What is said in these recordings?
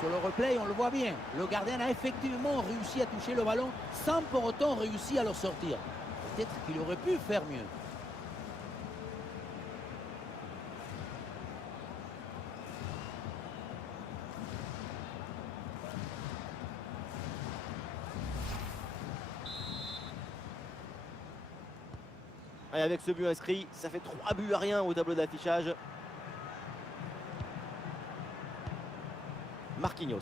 Sur le replay, on le voit bien. Le gardien a effectivement réussi à toucher le ballon sans pour autant réussir à le sortir. Peut-être qu'il aurait pu faire mieux. Et avec ce but inscrit, ça fait 3 buts à rien au tableau d'affichage. Marquinhos.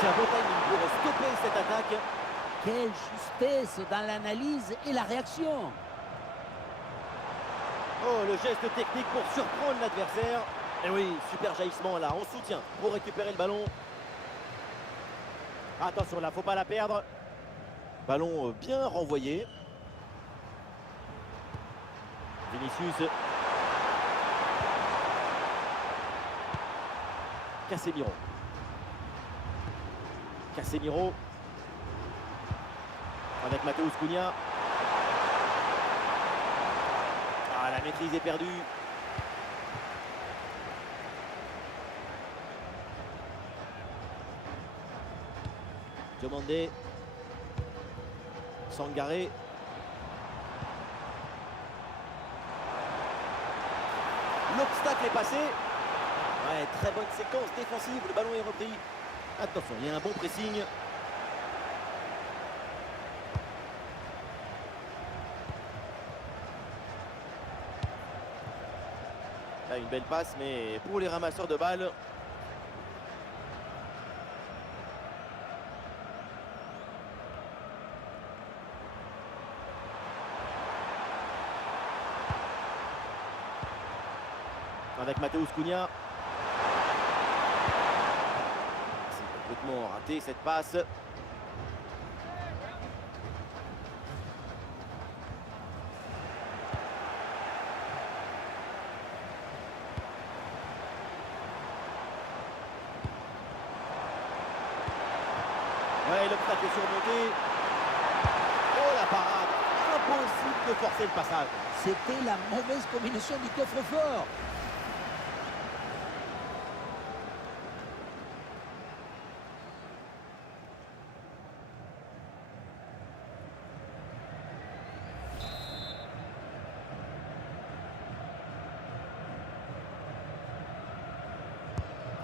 C'est un bon timing pour stopper cette attaque. Quelle justesse dans l'analyse et la réaction. Oh, le geste technique pour surprendre l'adversaire. Et oui, super jaillissement là, en soutien pour récupérer le ballon. Attention là, faut pas la perdre. Ballon bien renvoyé. Vinicius. Casemiro. Casemiro. Avec Matheus Cunha. Ah, la maîtrise est perdue. Diomandé. Sangaré. L'obstacle est passé. Ouais, très bonne séquence défensive. Le ballon est repris. Attention, il y a un bon pressing. Là, une belle passe, mais pour les ramasseurs de balles. Avec Matheus Cunha. C'est complètement raté cette passe. Ouais, l'obstacle est surmonté. Oh, la parade. Impossible de forcer le passage. C'était la mauvaise combinaison du coffre-fort.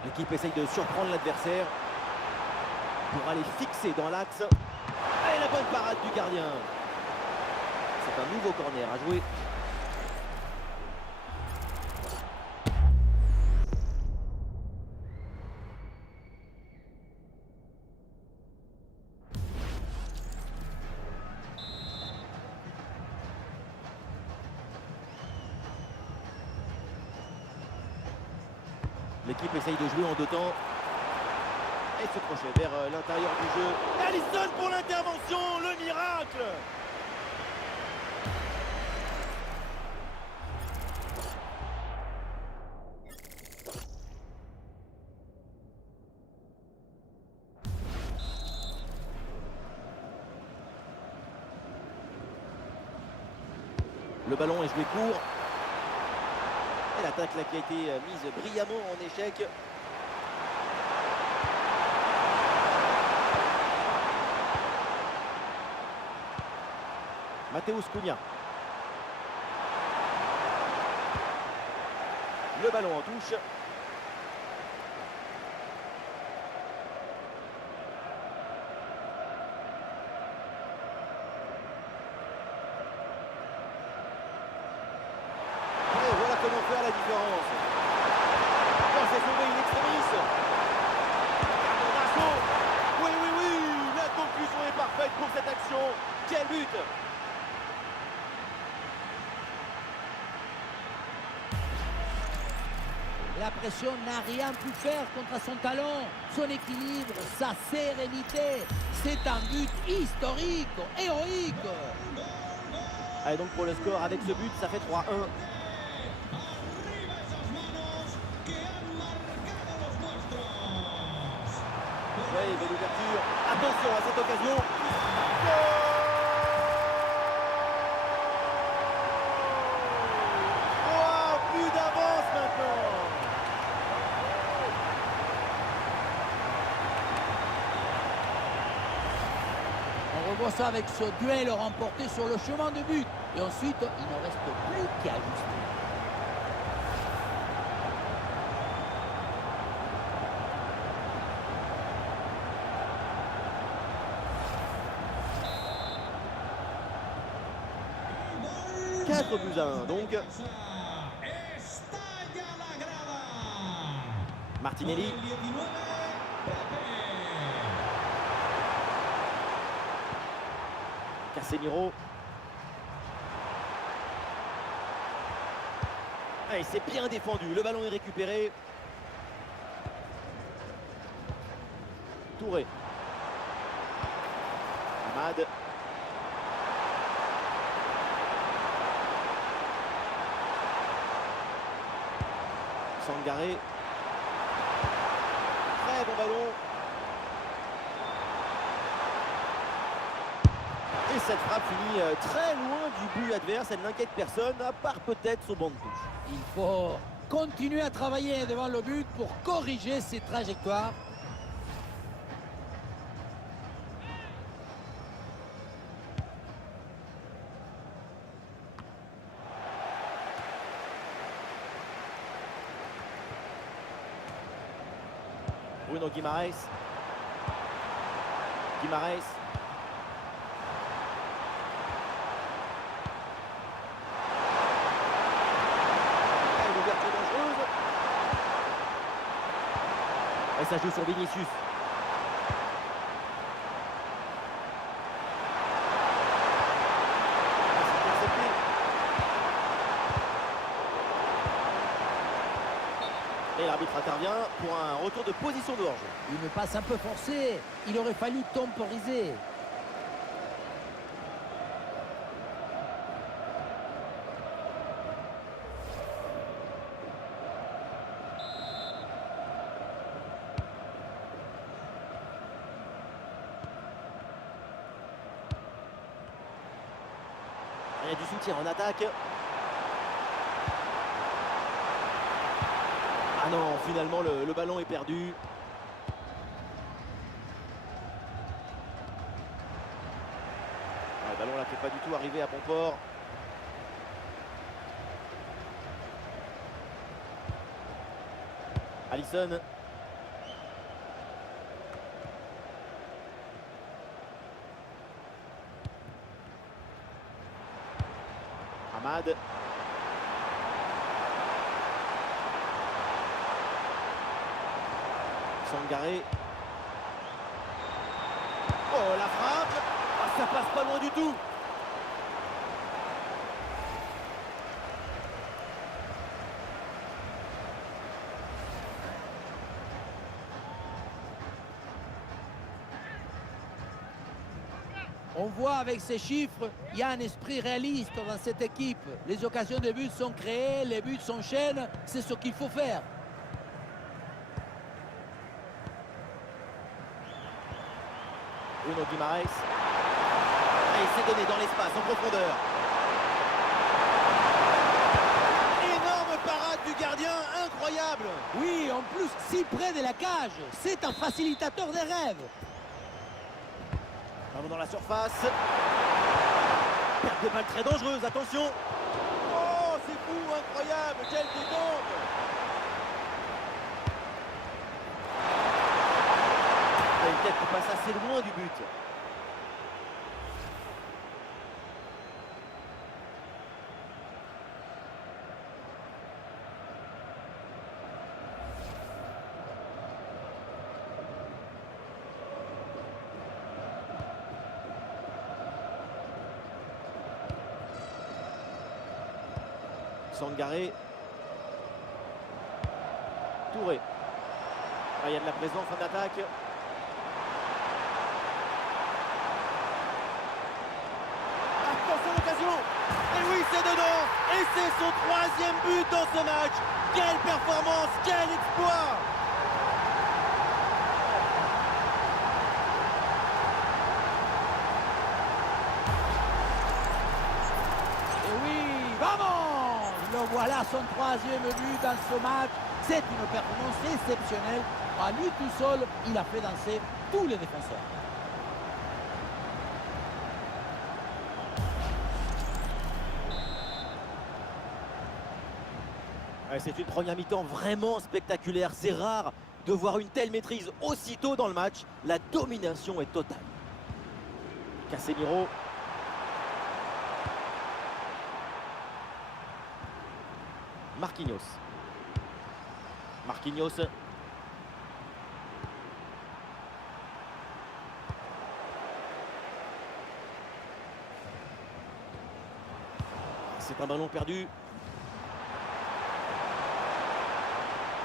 L'équipe essaye de surprendre l'adversaire pour aller fixer dans l'axe. Et la bonne parade du gardien. C'est un nouveau corner à jouer. L'équipe essaye de jouer en deux temps. Et se crochet vers l'intérieur du jeu. Alisson pour l'intervention, le miracle. Le ballon est joué court. Et l'attaque là qui a été mise brillamment en échec. Matheus Cunha. Le ballon en touche. Et voilà comment faire la différence. Oh, c'est sauvé une extremis. Cardonasso. Oui, oui, oui. La conclusion est parfaite pour cette action. Quel but! La pression n'a rien pu faire contre son talent, son équilibre, sa sérénité. C'est un but historique, héroïque. Allez, donc pour le score, avec ce but, ça fait 3-1. Oui, belle ouverture. Attention à cette occasion. Goal! faut ça avec ce duel remporté sur le chemin de but. Et ensuite, il ne reste plus qu'à ajuster. Quatre buts à 1, donc. Martinelli. Casemiro. Ah, il s'est bien défendu. Le ballon est récupéré. Touré. Amad. Sangaré. Très bon ballon. Et cette frappe finit très loin du but adverse. Elle n'inquiète personne, à part peut-être son banc de touche. Il faut continuer à travailler devant le but pour corriger ses trajectoires. Bruno Guimaraes. Guimaraes. Une ouverture dangereuse. Et ça joue sur Vinicius. C'est intercepté. Et l'arbitre intervient pour un retour de position de hors-jeu. Une passe un peu forcée. Il aurait fallu temporiser. Il y a du soutien en attaque. Ah non, finalement le ballon est perdu. Ah, le ballon là fait pas du tout arriver à bon port. Alisson. Amad. Sangaré. Oh la frappe. Ah, ça passe pas loin du tout. On voit avec ces chiffres, il y a un esprit réaliste dans cette équipe. Les occasions de but sont créées, les buts s'enchaînent, c'est ce qu'il faut faire. Bruno Guimaraes. Et il s'est donné dans l'espace, en profondeur. Énorme parade du gardien, incroyable. Oui, en plus, si près de la cage, c'est un facilitateur des rêves. Ballon dans la surface. Perte de balle très dangereuse, attention. Oh, c'est fou, incroyable, quelle détente. Une tête qui passe assez loin du but. Sangaré. Touré. Ah, il y a de la présence en attaque. Attention l'occasion. Et oui, c'est dedans. Et c'est son troisième but dans ce match. Quelle performance, quel exploit. Et oui, vamos! Le voilà, son troisième but dans ce match. C'est une performance exceptionnelle. À lui tout seul, il a fait danser tous les défenseurs. Ouais, c'est une première mi-temps vraiment spectaculaire. C'est rare de voir une telle maîtrise aussitôt dans le match. La domination est totale. Casemiro. Marquinhos. Marquinhos. C'est un ballon perdu.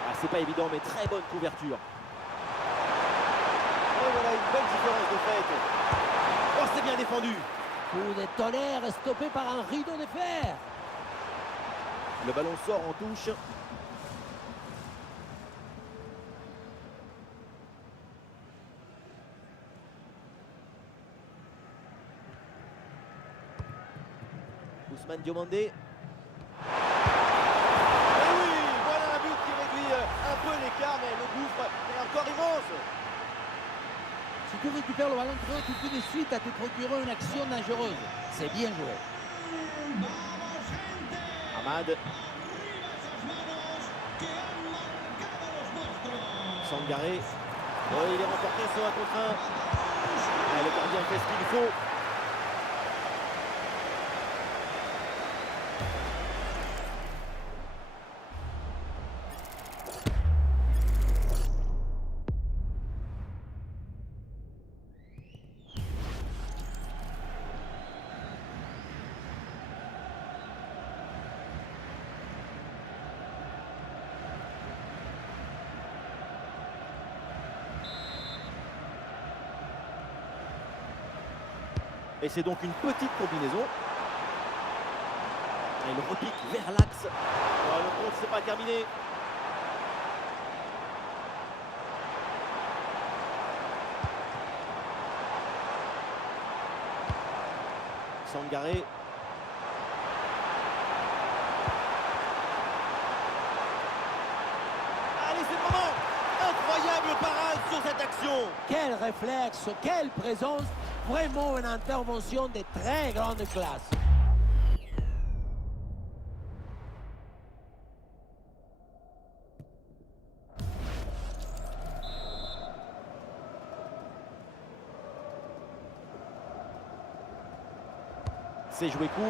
Ah, c'est pas évident, mais très bonne couverture. Et voilà une belle différence de fait. Oh, c'est bien défendu. Coup de tonnerre stoppé par un rideau de fer. Le ballon sort en touche. Ousmane Diomandé. Et oui, voilà un but qui réduit un peu l'écart, mais le gouffre est encore immense. Si tu récupères le ballon, tu peux de suite à te procurer une action dangereuse. C'est bien joué. Amad. Sangaré. Oh, il est remporté sur un contre 1. Ah, le gardien fait ce qu'il faut. Et c'est donc une petite combinaison. Et il repique vers l'axe. Oh, le compte, c'est pas terminé. Sangaré. Allez, c'est le moment. Incroyable parade sur cette action. Quel réflexe, quelle présence. Vraiment une intervention de très grande classe. C'est joué court.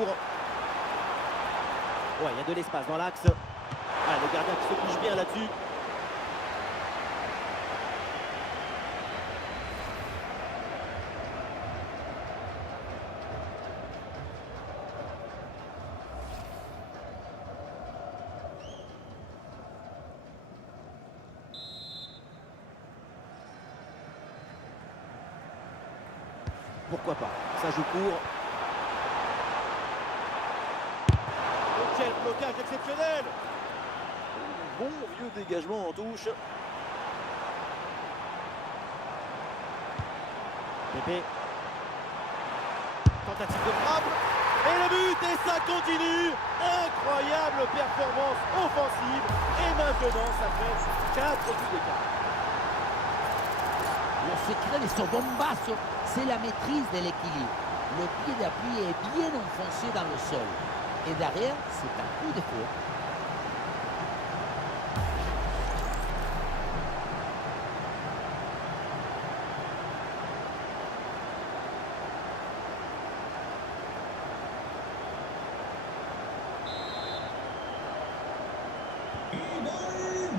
Ouais, il y a de l'espace dans l'axe. Ah, le gardien qui se couche bien là-dessus. Pourquoi pas? Ça joue court. Oh, quel blocage exceptionnel! Bon vieux dégagement en touche. Pépé. Tentative de frappe. Et le but, et ça continue. Incroyable performance offensive. Et maintenant, ça fait 4 buts d'écart. Le secret de ce bombasso, c'est la maîtrise de l'équilibre. Le pied d'appui est bien enfoncé dans le sol. Et derrière, c'est un coup de feu.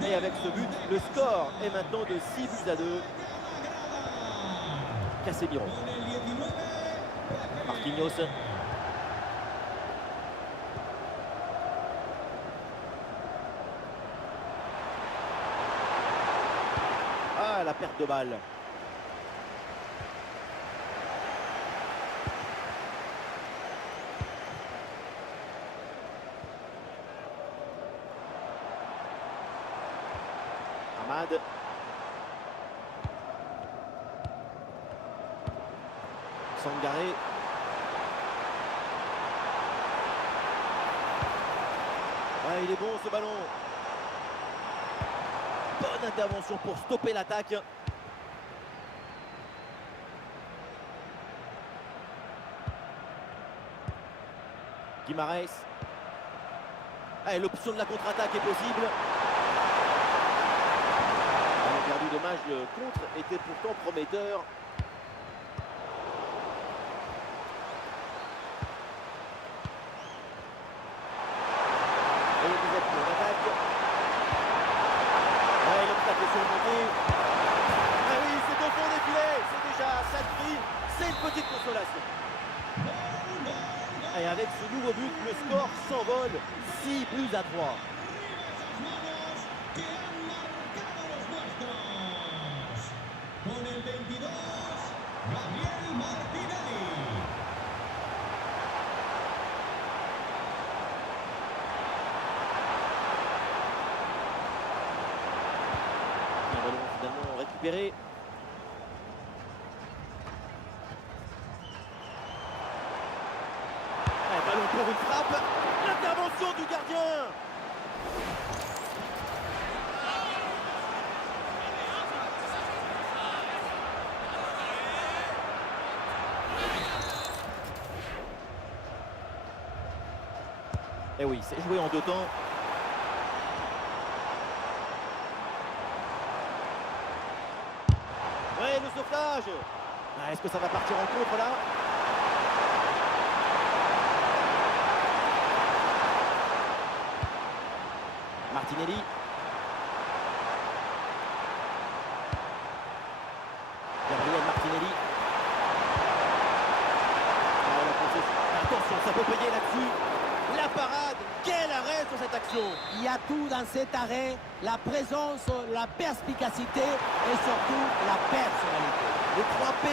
Et avec ce but, le score est maintenant de 6-2. Casemiro. Marquinhos. Ah, la perte de balle. Amad. Sangaré. Ah, il est bon ce ballon. Bonne intervention pour stopper l'attaque. Guimaraes. Allez, l'option de la contre-attaque est possible. Ballon perdu, dommage, le contre était pourtant prometteur. Et les appuis en attaque. Ouais, l'obstacle est surmonté. Ah oui, c'est au fond des filets. C'est déjà ça de prix. C'est une petite consolation. Et avec ce nouveau but, le score s'envole 6-3. Con el 22, Gabriel Martinelli. Un ballon finalement récupéré. Ballon pour une frappe. L'intervention du gardien. Eh oui, c'est joué en deux temps. Ouais, le sauvetage. Ah, est-ce que ça va partir en contre là? Martinelli. Gabriel Martinelli. Attention, ça peut payer là-dessus. La parade, quel arrêt sur cette action. Il y a tout dans cet arrêt, la présence, la perspicacité et surtout la personnalité. Les 3 P.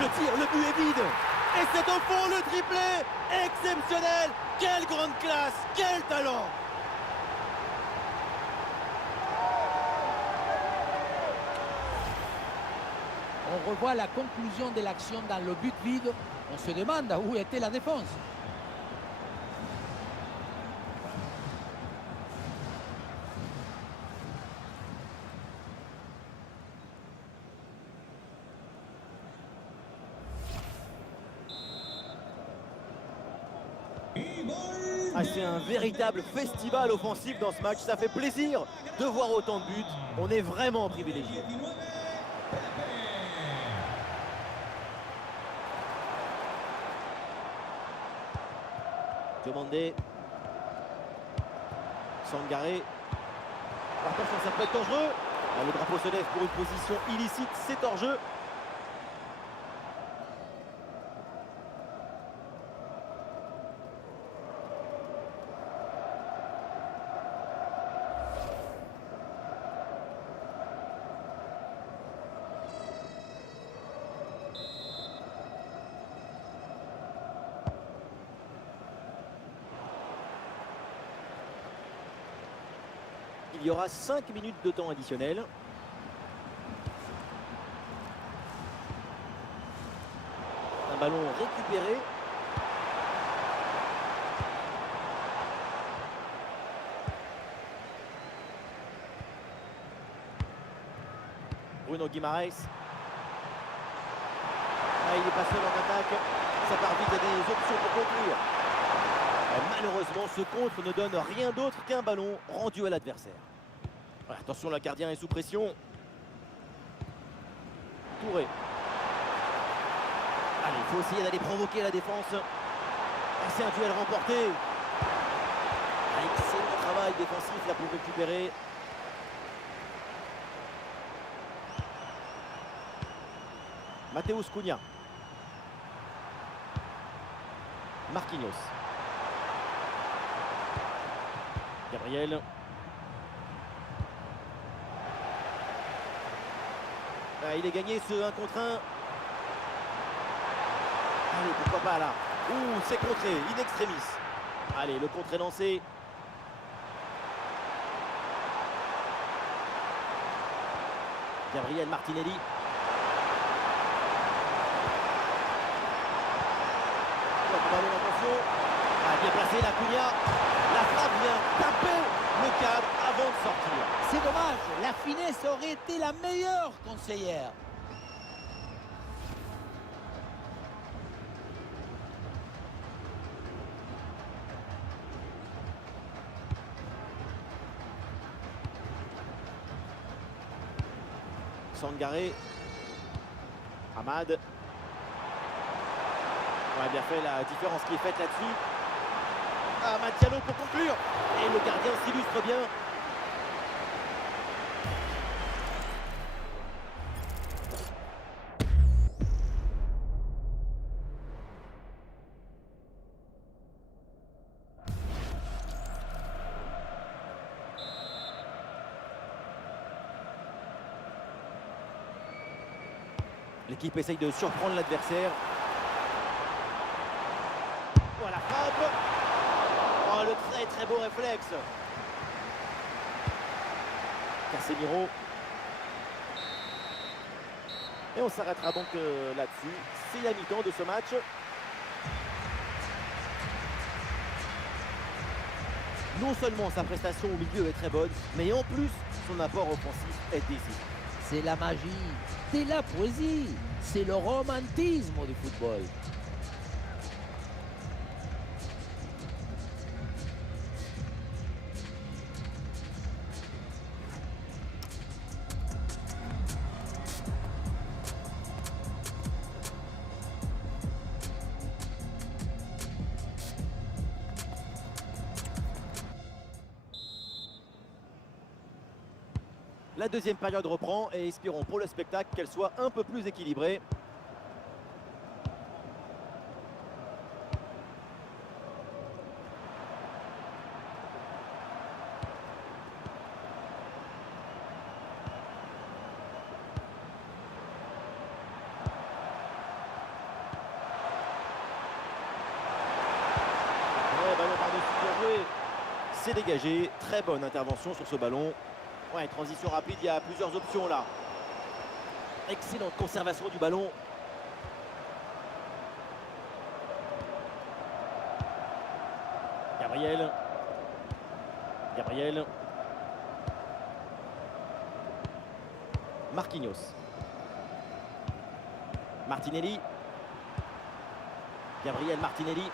Le tir, le but est vide. Et c'est au fond le triplé. Exceptionnel. Quelle grande classe. Quel talent. On revoit la conclusion de l'action dans le but vide. On se demande où était la défense. Ah, c'est un véritable festival offensif dans ce match. Ça fait plaisir de voir autant de buts. On est vraiment privilégié. Demandé. Sangaré. Attention, ça peut être dangereux. Ah, le drapeau se lève pour une position illicite. C'est hors jeu. Il y aura 5 minutes de temps additionnel. Un ballon récupéré. Bruno Guimaraes. Ah, il est pas seul en attaque. Ça part vite, il y a des options pour conclure. Malheureusement, ce contre ne donne rien d'autre qu'un ballon rendu à l'adversaire. Voilà, attention, le gardien est sous pression. Touré. Allez, il faut essayer d'aller provoquer la défense. C'est un duel remporté. Excellent travail défensif là pour récupérer. Matheus Cunha. Marquinhos. Gabriel. Ah, il est gagné ce 1 contre 1. Allez, pourquoi pas là. Ouh, c'est contré, in extremis. Allez, le contre est lancé. Gabriel Martinelli. Attention. Ah, bien placé la Cunha. La frappe vient taper le cadre avant de sortir. C'est dommage, la finesse aurait été la meilleure conseillère. Sangaré. Amad. On a bien fait la différence qui est faite là-dessus. Amad Diallo pour conclure. Et le gardien s'illustre bien. L'équipe essaye de surprendre l'adversaire. Voilà, frappe. Oh, le très très beau réflexe. Casemiro. Et on s'arrêtera donc là-dessus. C'est la mi-temps de ce match. Non seulement sa prestation au milieu est très bonne, mais en plus, son apport offensif est décisif. C'est la magie, c'est la poésie, c'est le romantisme du football. La deuxième période reprend et espérons pour le spectacle qu'elle soit un peu plus équilibrée. Ouais, ballon par-dessus, bien joué. C'est dégagé, très bonne intervention sur ce ballon. Ouais, transition rapide, il y a plusieurs options là. Excellente conservation du ballon. Gabriel. Marquinhos. Martinelli. Gabriel Martinelli.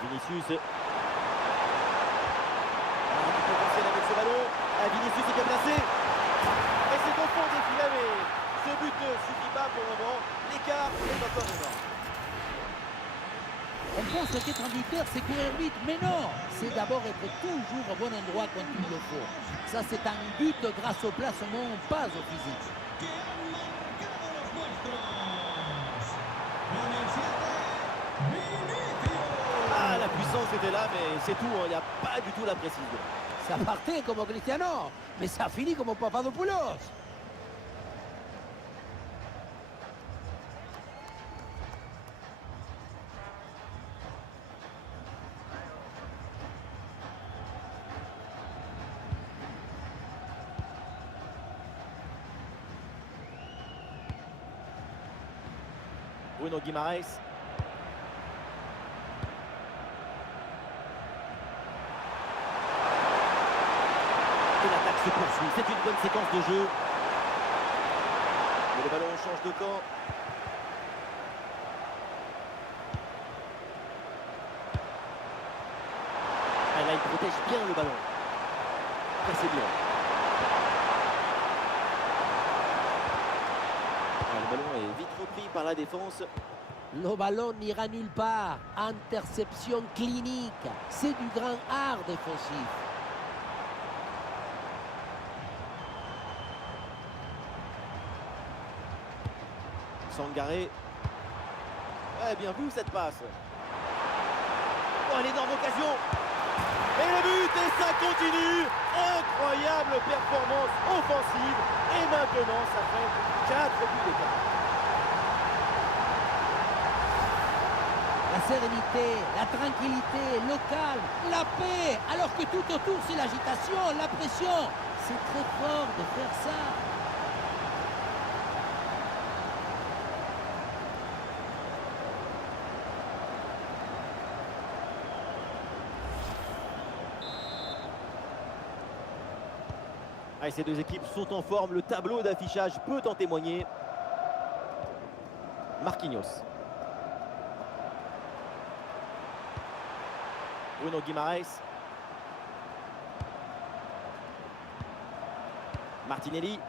Vinicius. Avec ce ballon, Vinicius est bien placé. Et c'est au fond des filets, mais ce but ne suffit pas pour le moment. L'écart est encore énorme. On pense qu'être un buteur, c'est courir vite, mais non, c'est d'abord être toujours au bon endroit quand il le faut. Ça, c'est un but grâce au placement, pas au physique. Que han marcado los nuestros. Con el 7, Vinicius. Ah, la puissance était là, mais c'est tout, il n'y a pas du tout la précision. Ça partait comme Cristiano, mais ça finit comme Papadopoulos. Bruno Guimaraes. Et l'attaque se poursuit. C'est une bonne séquence de jeu. Mais le ballon change de camp. Ah, là, il protège bien le ballon. Ça, c'est bien. Ah, le ballon est vite repris par la défense. Le ballon n'ira nulle part. Interception clinique. C'est du grand art défensif. Sangaré. Ouais, bien vu cette passe. Oh, l'énorme occasion. Et le but, et ça continue. Incroyable performance offensive. Et maintenant, ça fait 4 buts d'écart. La sérénité, la tranquillité, le calme, la paix, alors que tout autour c'est l'agitation, la pression. C'est très fort de faire ça. Allez, ces deux équipes sont en forme, le tableau d'affichage peut en témoigner. Marquinhos. Bruno Guimaraes. Martinelli.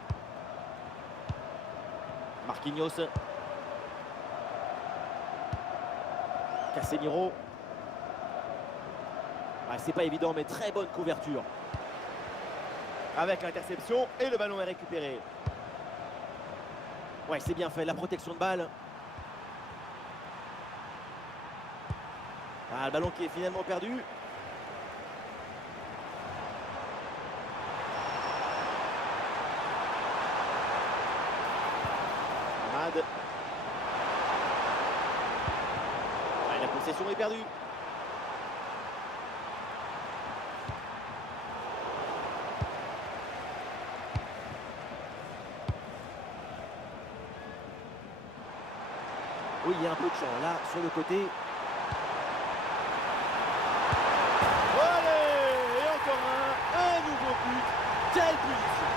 Marquinhos. Casemiro. Ah, c'est pas évident, mais très bonne couverture. Avec l'interception et le ballon est récupéré. Ouais, c'est bien fait, la protection de balle. Ah, le ballon qui est finalement perdu. Ahmad. Ouais, la possession est perdue. Oui, il y a un peu de champ là sur le côté. Allez, et encore un nouveau but. Quelle punition!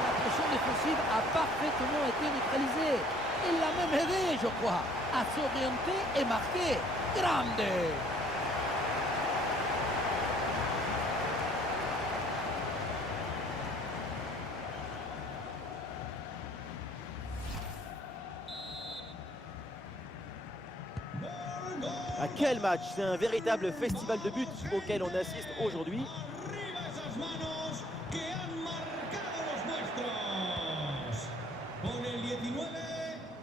La pression défensive a parfaitement été neutralisée. Il l'a même aidé, je crois, à s'orienter et marquer. Grande! Ah, quel match! C'est un véritable festival de buts auquel on assiste aujourd'hui. Arriba esas manos que han marcado los nuestros. Con el 19,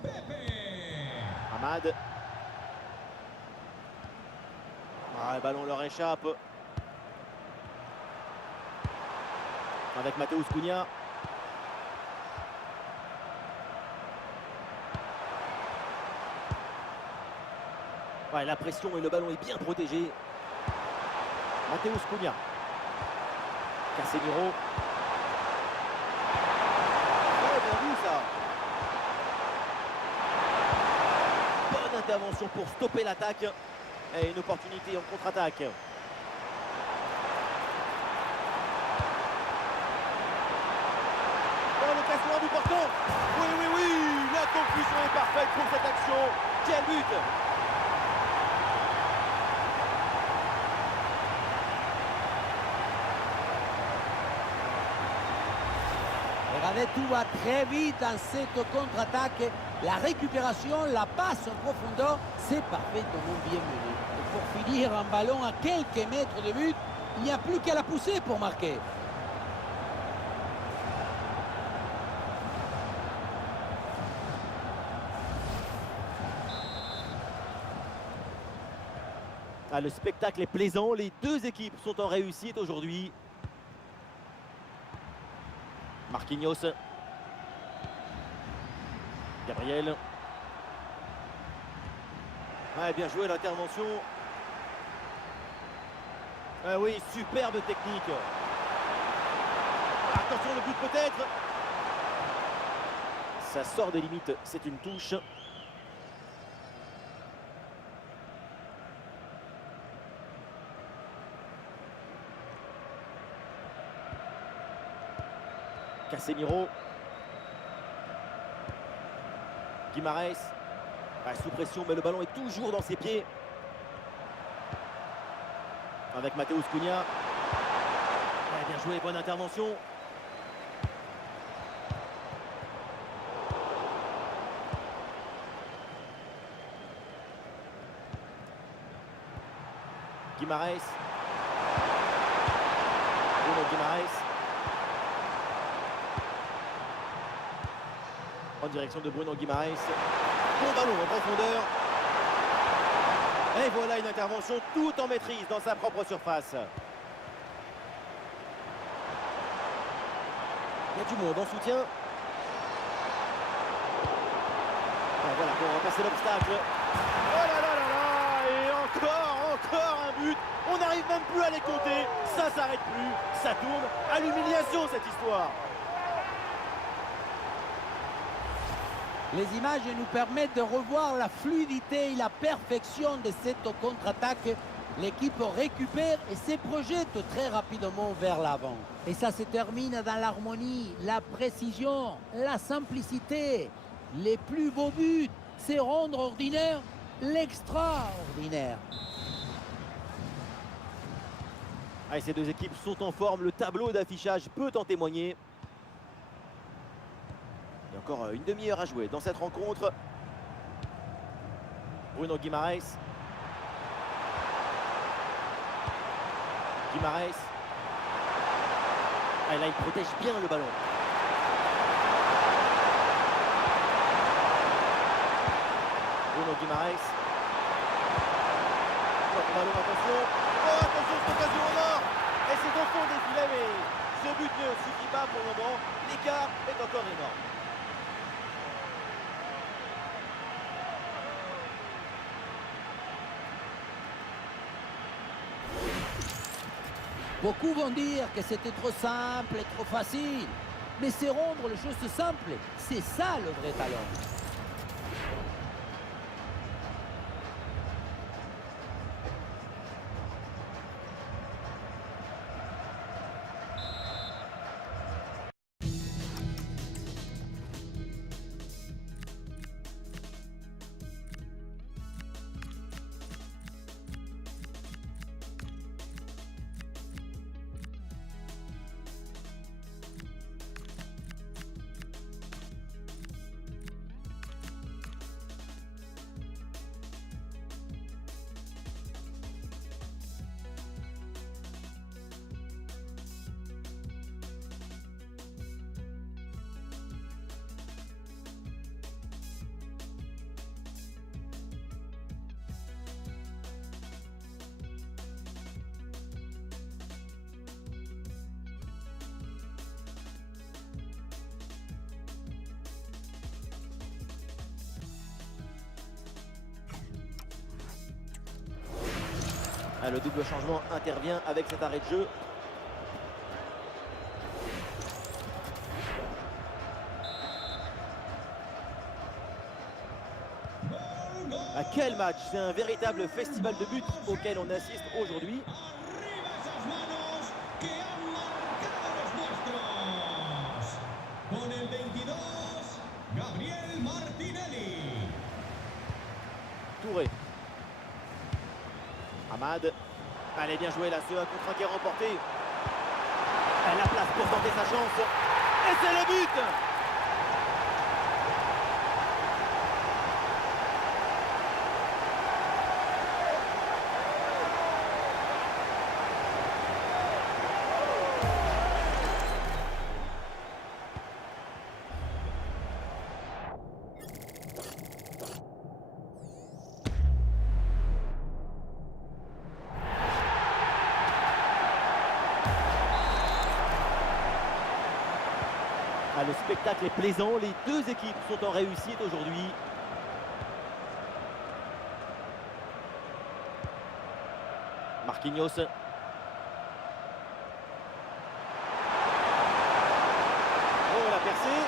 Pepe. Ahmad. Ah, le ballon leur échappe. Avec Matheus Cunha. Ouais, la pression et le ballon est bien protégé. Matheus Cunha. Casemiro. Oh, bien vu ça. Bonne intervention pour stopper l'attaque. Et une opportunité en contre-attaque. Oh, l'occasion à bout portant. Oui, oui, oui. La conclusion est parfaite pour cette action. Quel but! Regardez, tout va très vite dans cette contre-attaque. La récupération, la passe en profondeur, c'est parfaitement bien mené. Et pour finir un ballon à quelques mètres de but, il n'y a plus qu'à la pousser pour marquer. Ah, le spectacle est plaisant. Les deux équipes sont en réussite aujourd'hui. Marquinhos. Gabriel. Ouais, bien joué l'intervention. Ah oui, superbe technique. Attention, le but peut-être. Ça sort des limites, c'est une touche. Casemiro. Guimaraes. Ah, sous pression, mais le ballon est toujours dans ses pieds. Avec Matheus Cunha. Ouais, bien joué, bonne intervention. Guimaraes. Bruno Guimaraes. En direction de Bruno Guimaraes. Bon ballon en profondeur. Et voilà une intervention tout en maîtrise dans sa propre surface. Il y a du monde en soutien. Et voilà pour repasser l'obstacle. Oh là là là là. Et encore un but. On n'arrive même plus à les compter. Ça s'arrête plus. Ça tourne à l'humiliation cette histoire. Les images nous permettent de revoir la fluidité et la perfection de cette contre-attaque. L'équipe récupère et se projette très rapidement vers l'avant. Et ça se termine dans l'harmonie, la précision, la simplicité. Les plus beaux buts, c'est rendre ordinaire l'extraordinaire. Allez, ces deux équipes sont en forme, le tableau d'affichage peut en témoigner. Il y a encore une demi-heure à jouer dans cette rencontre. Bruno Guimaraes. Guimaraes. Ah, là, il protège bien le ballon. Bruno Guimaraes. Le ballon, attention. Oh, attention, cette occasion en or. Et c'est au fond des filets, mais ce but ne suffit pas pour le moment. L'écart est encore énorme. Beaucoup vont dire que c'était trop simple et trop facile. Mais c'est rendre les choses simples. C'est ça le vrai talent. Ah, le double changement intervient avec cet arrêt de jeu. Ah, quel match! C'est un véritable festival de buts auquel on assiste aujourd'hui. Arriba esas manos que han marcado los nuestros. Con el 22, Gabriel Martinelli. Touré. Hamad. Allez, bien joué là, ce 1 contre 1 qui est remporté. Elle a la place pour tenter sa chance. Et c'est le but! Ah, le spectacle est plaisant, les deux équipes sont en réussite aujourd'hui. Marquinhos. Oh, la percée.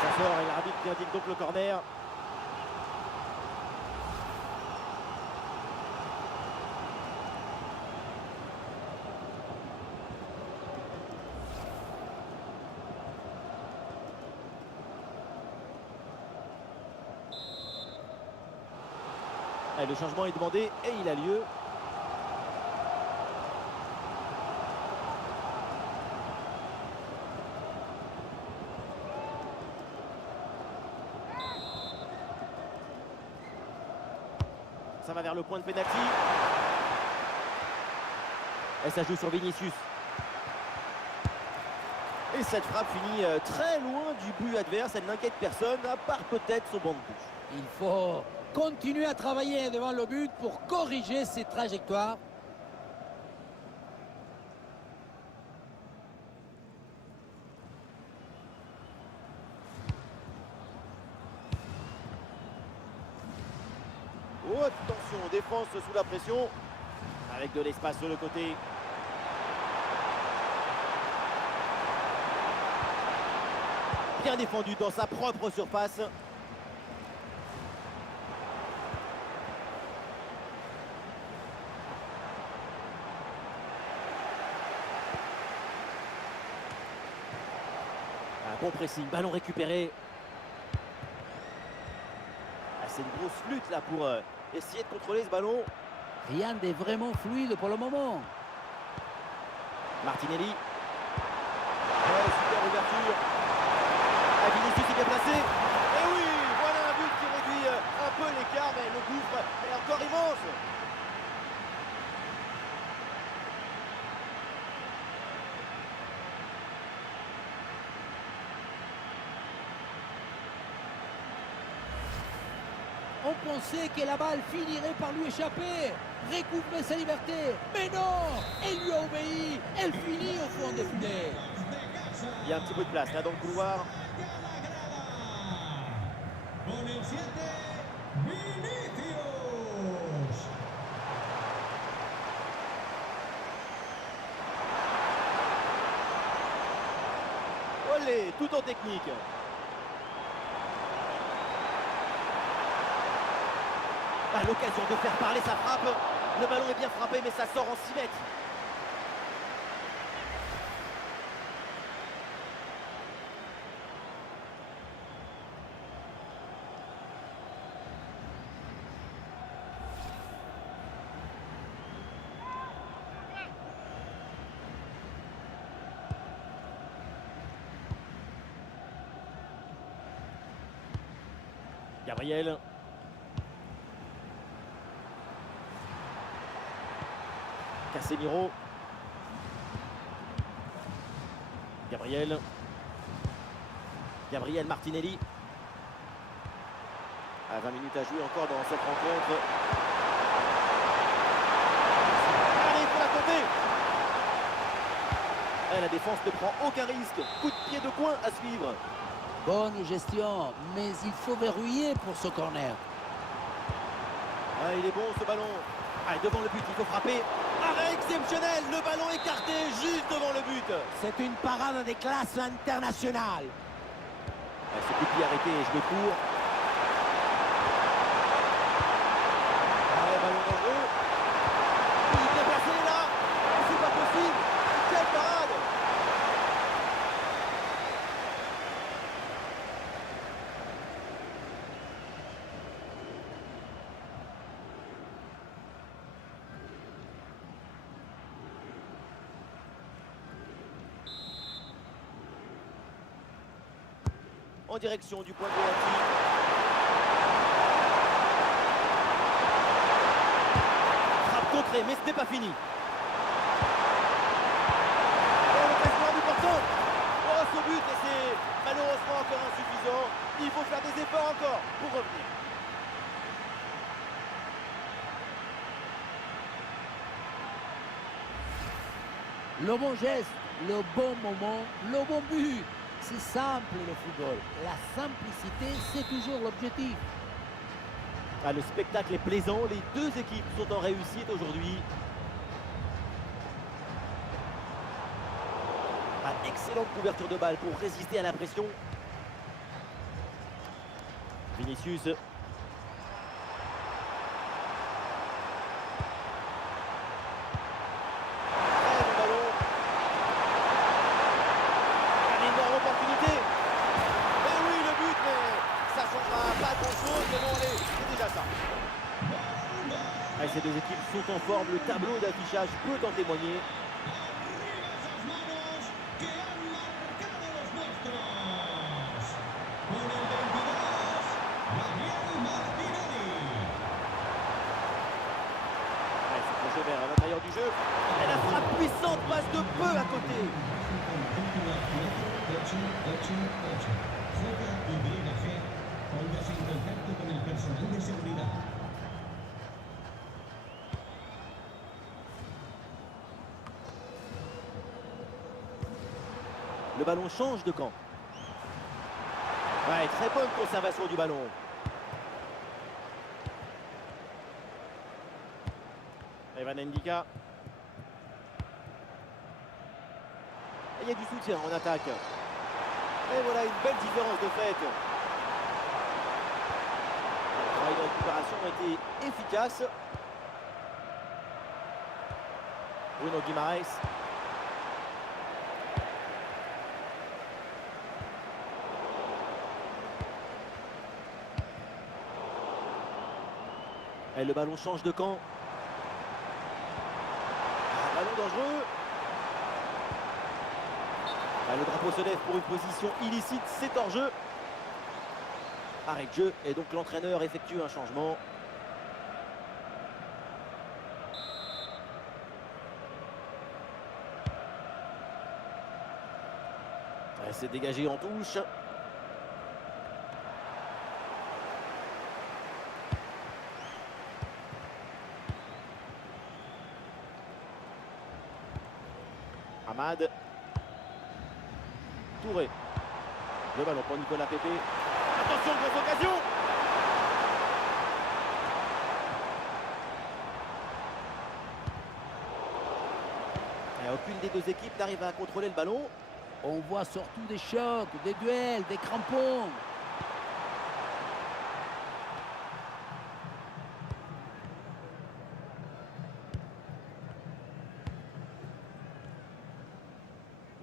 Ça sort et l'arbitre qui indique donc le corner. Et le changement est demandé et il a lieu. Ça va vers le point de pénalty. Et ça joue sur Vinicius. Et cette frappe finit très loin du but adverse. Elle n'inquiète personne, à part peut-être son banc de touche. Il faut continuer à travailler devant le but pour corriger ses trajectoires. Oh, attention, défense sous la pression. Avec de l'espace sur le côté. Bien défendu dans sa propre surface. Un bon pressing, ballon récupéré. Ah, c'est une grosse lutte là pour essayer de contrôler ce ballon. Rien de vraiment fluide pour le moment. Martinelli. Ouais, super ouverture. Ah, Vinicius est bien placé. Et oui, voilà un but qui réduit un peu l'écart, mais le gouffre est encore immense. On pensait que la balle finirait par lui échapper, recouvrer sa liberté. Mais non, elle lui a obéi. Elle finit au fond des filets. Il y a un petit peu de place là dans le couloir. Con el 7, Vinicius. Olé, tout en technique. Ah, l'occasion de faire parler sa frappe. Le ballon est bien frappé, mais ça sort en 6 mètres. Gabriel. Casemiro. Gabriel Martinelli. À 20 minutes à jouer encore dans cette rencontre. Allez, il faut la tenter. La défense ne prend aucun risque. Coup de pied de coin à suivre. Bonne gestion, mais il faut verrouiller pour ce corner. Ah, il est bon ce ballon. Allez, devant le but, il faut frapper. Arrêt exceptionnel, le ballon écarté juste devant le but. C'est une parade de classe internationale. Ce coup de pied arrêté et joué court. Ballon dans le jeu. Il est déplacé là. C'est pas possible. Quelle parade. En direction du point de pénalty. Frappe contrée, mais ce n'est pas fini. Oh, l'occasion du portant. Oh, ce but, et c'est malheureusement encore insuffisant. Il faut faire des efforts encore pour revenir. Le bon geste, le bon moment, le bon but. C'est simple le football. La simplicité, c'est toujours l'objectif. Ah, le spectacle est plaisant. Les deux équipes sont en réussite aujourd'hui. Ah, excellente couverture de balle pour résister à la pression. Vinicius. Ces deux équipes sont en forme, le tableau d'affichage peut en témoigner. C'est projet vers l'intérieur du jeu. Et la frappe puissante passe de peu à côté. Le ballon change de camp. Ouais, très bonne conservation du ballon. Evan Ndika. Et il y a du soutien en attaque. Et voilà une belle différence de fait. Le travail de récupération a été efficace. Bruno Guimaraes. Et le ballon change de camp. Un ballon dangereux. Ah, le drapeau se lève pour une position illicite, c'est hors jeu. Arrêt de jeu et donc l'entraîneur effectue un changement. C'est dégagé en touche. Amad. Touré. Le ballon pour Nicolas Pepe. Attention, grosse occasion. Et aucune des deux équipes n'arrive à contrôler le ballon. On voit surtout des chocs, des duels, des crampons.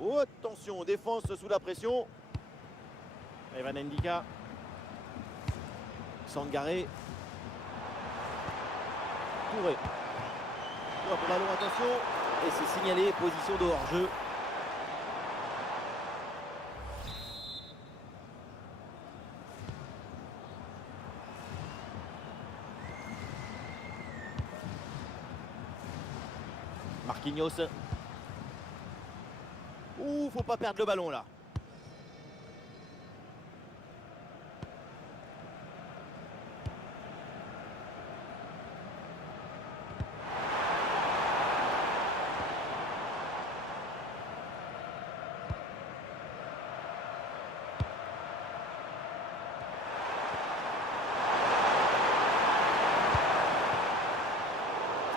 Oh, attention, défense sous la pression. Evan Ndika. Sangaré. Touré. Pour ballon, attention. Et c'est signalé, position de hors-jeu. Marquinhos. Ouh, faut pas perdre le ballon là.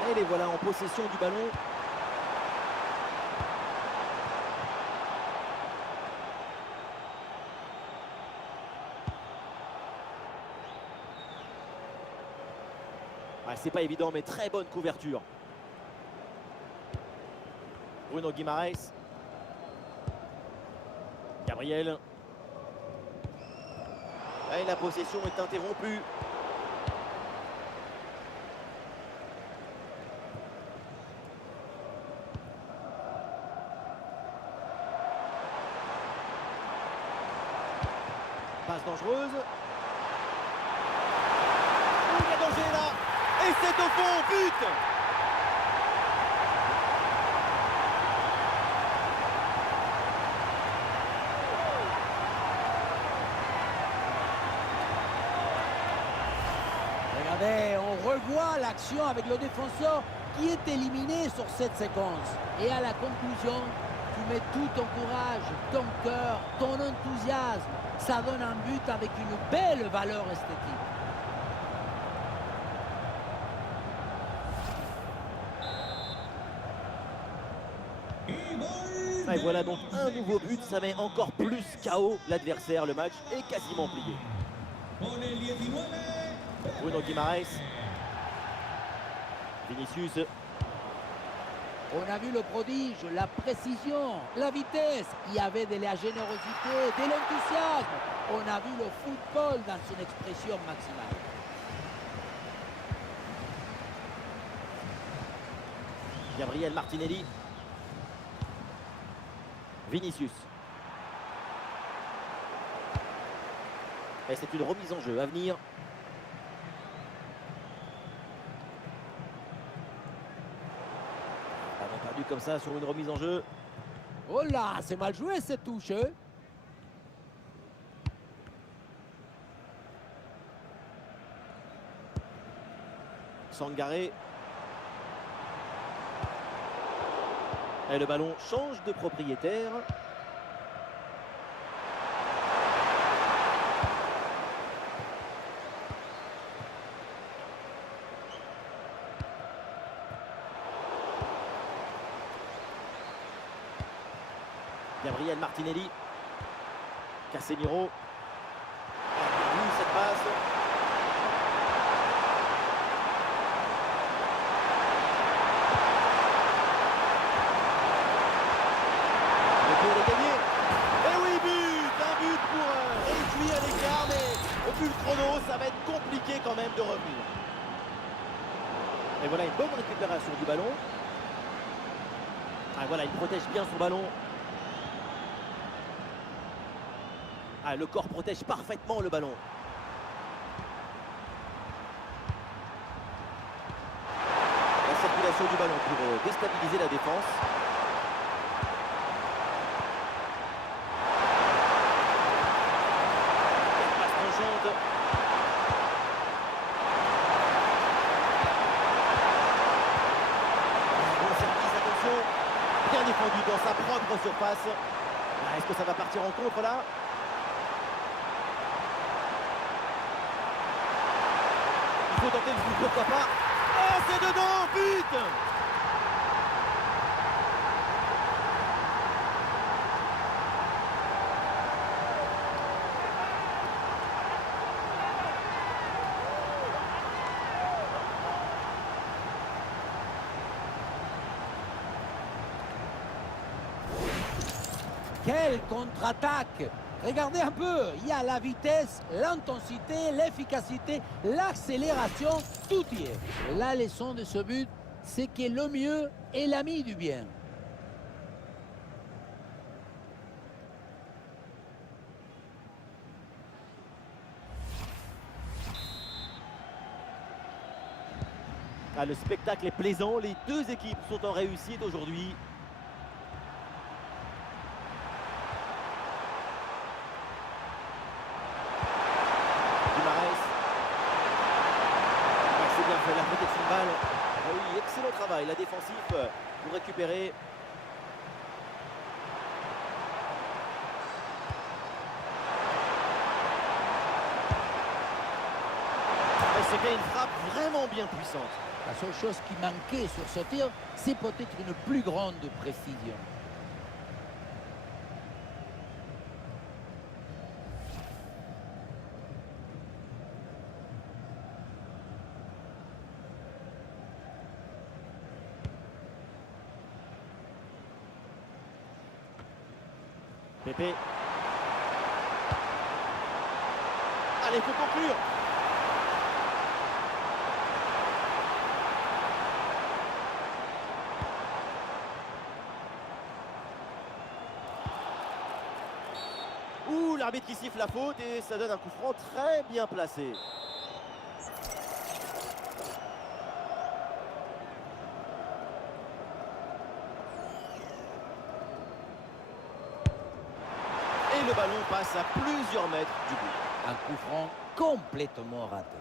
Et les voilà en possession du ballon. Ah, c'est pas évident, mais très bonne couverture. Bruno Guimaraes. Gabriel. Et la possession est interrompue. Passe dangereuse. Il y a danger là. Et c'est au fond, but! Regardez, on revoit l'action avec le défenseur qui est éliminé sur cette séquence. Et à la conclusion, tu mets tout ton courage, ton cœur, ton enthousiasme. Ça donne un but avec une belle valeur esthétique. Et voilà donc un nouveau but, ça met encore plus KO l'adversaire. Le match est quasiment plié. Bruno Guimaraes. Vinicius. On a vu le prodige, la précision, la vitesse. Il y avait de la générosité, de l'enthousiasme. On a vu le football dans son expression maximale. Gabriel Martinelli. Vinicius. Et c'est une remise en jeu à venir. On a perdu comme ça sur une remise en jeu. Oh là, c'est mal joué cette touche. Sangaré. Et le ballon change de propriétaire. Gabriel Martinelli. Casemiro. Oui, cette passe. Le but est gagné. Et oui, but. Un but pour réduire l'écart, mais au vu le chrono, ça va être compliqué quand même de revenir. Et voilà une bonne récupération du ballon. Ah, voilà, il protège bien son ballon. Ah, le corps protège parfaitement le ballon. La circulation du ballon pour déstabiliser la défense. Une passe tangente. Bon service, attention. Bien défendu dans sa propre surface. Ah, est-ce que ça va partir en contre là? Il faut tenter le coup, pourquoi pas. Oh, c'est dedans, but! Quelle contre-attaque! Regardez un peu, il y a la vitesse, l'intensité, l'efficacité, l'accélération, tout y est. La leçon de ce but, c'est que le mieux est l'ami du bien. Ah, le spectacle est plaisant, les deux équipes sont en réussite aujourd'hui. C'est bien fait, la protection de balle. Ah oui, excellent travail, la défensive pour récupérer. C'est bien une frappe vraiment bien puissante. La seule chose qui manquait sur ce tir, c'est peut-être une plus grande précision. Pépé. Allez, il faut conclure. Ouh, l'arbitre qui siffle la faute et ça donne un coup franc très bien placé. Et le ballon passe à plusieurs mètres du but. Un coup franc complètement raté.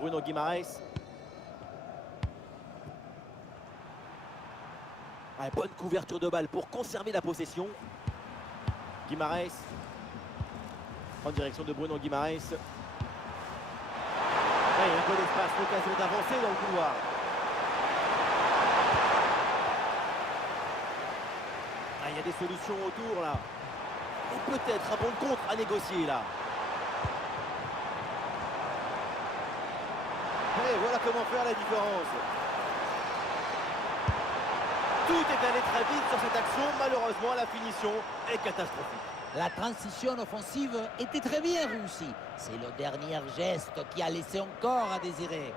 Bruno Guimaraes. Ah, bonne couverture de balle pour conserver la possession. Guimaraes. En direction de Bruno Guimaraes. Ah, il y a un peu d'espace, l'occasion d'avancer dans le couloir. Ah, il y a des solutions autour là. Et peut-être un bon contre à négocier là. Et voilà comment faire la différence. Tout est allé très vite sur cette action. Malheureusement, la finition est catastrophique. La transition offensive était très bien réussie. C'est le dernier geste qui a laissé encore à désirer.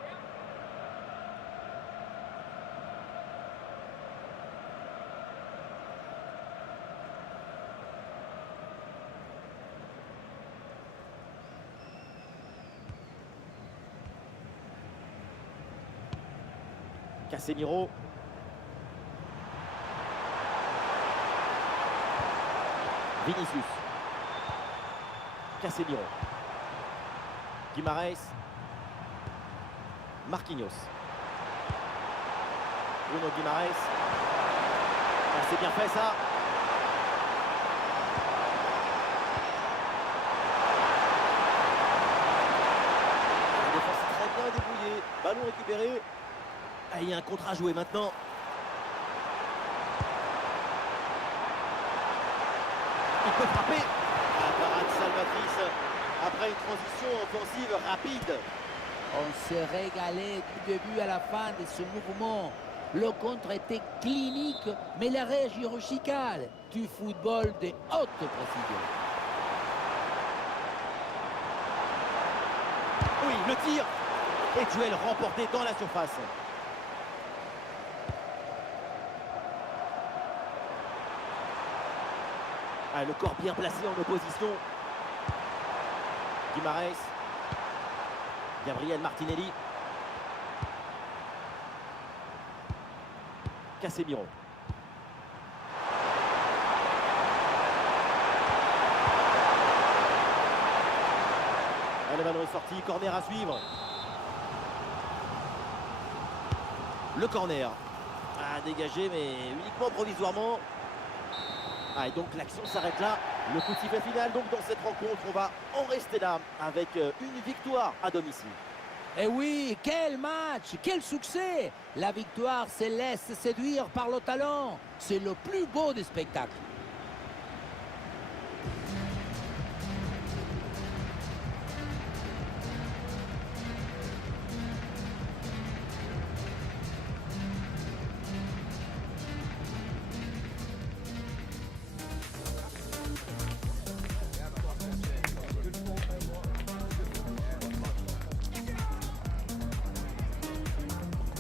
Casemiro. Vinicius. Casemiro. Guimaraes. Marquinhos. Bruno Guimaraes. Ah, c'est bien fait ça. Ballon récupéré. Ah, il y a un contre à jouer maintenant. Il peut frapper. La parade salvatrice après une transition offensive rapide. On s'est régalé du début à la fin de ce mouvement. Le contre était clinique, mais l'arrêt chirurgical. Du football de haute précision. Oui, le tir. Et duel remporté dans la surface. Ah, le corps bien placé en opposition. Guimaraes. Gabriel Martinelli. Casemiro. Ah, le ballon est sorti, corner à suivre. Le corner. Ah, dégagé, mais uniquement provisoirement. Ah, et donc l'action s'arrête là. Le coup de sifflet final, donc dans cette rencontre, on va en rester là avec une victoire à domicile. Et oui, quel match, quel succès! La victoire se laisse séduire par le talent. C'est le plus beau des spectacles.